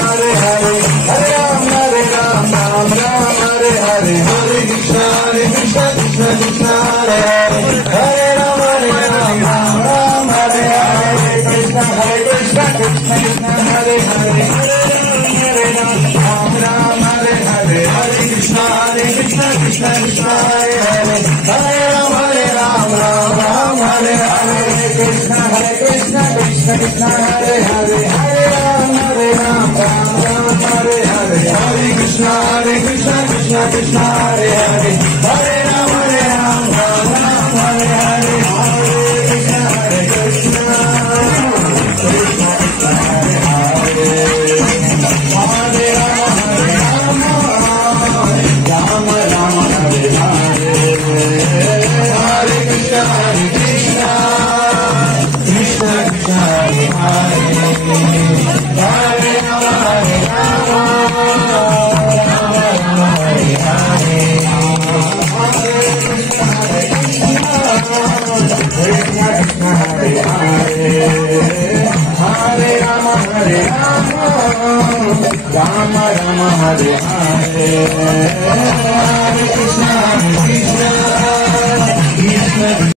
Hare Hare, Hare Ram, Ram Ram, Hare Hare, Hare Krishna, Krishna Krishna, Hare Hare, Hare Ram, Ram Ram, Hare Hare, Krishna, Krishna Krishna, Hare Hare, Hare Ram, Ram Hare Hare, Hare Krishna, Krishna Krishna, Hare Hare, Hare Ram, Ram Hare Hare, Krishna, Krishna Krishna, Hare Hare, Hare Ram, Ram Hare Hare, Hare Krishna, Krishna Krishna, Hare Hare, Hare Ram, Ram Hare Hare, Hare Krishna, Krishna Krishna, Hare Hare, Hare Ram, Ram Hare Hare, Hare Krishna, Krishna Krishna, Hare Hare, Hare Ram, Hare Hare, Hare Rama, Hare Rama, Rama Rama, Hare Hare, Hare Krishna, Krishna Krishna.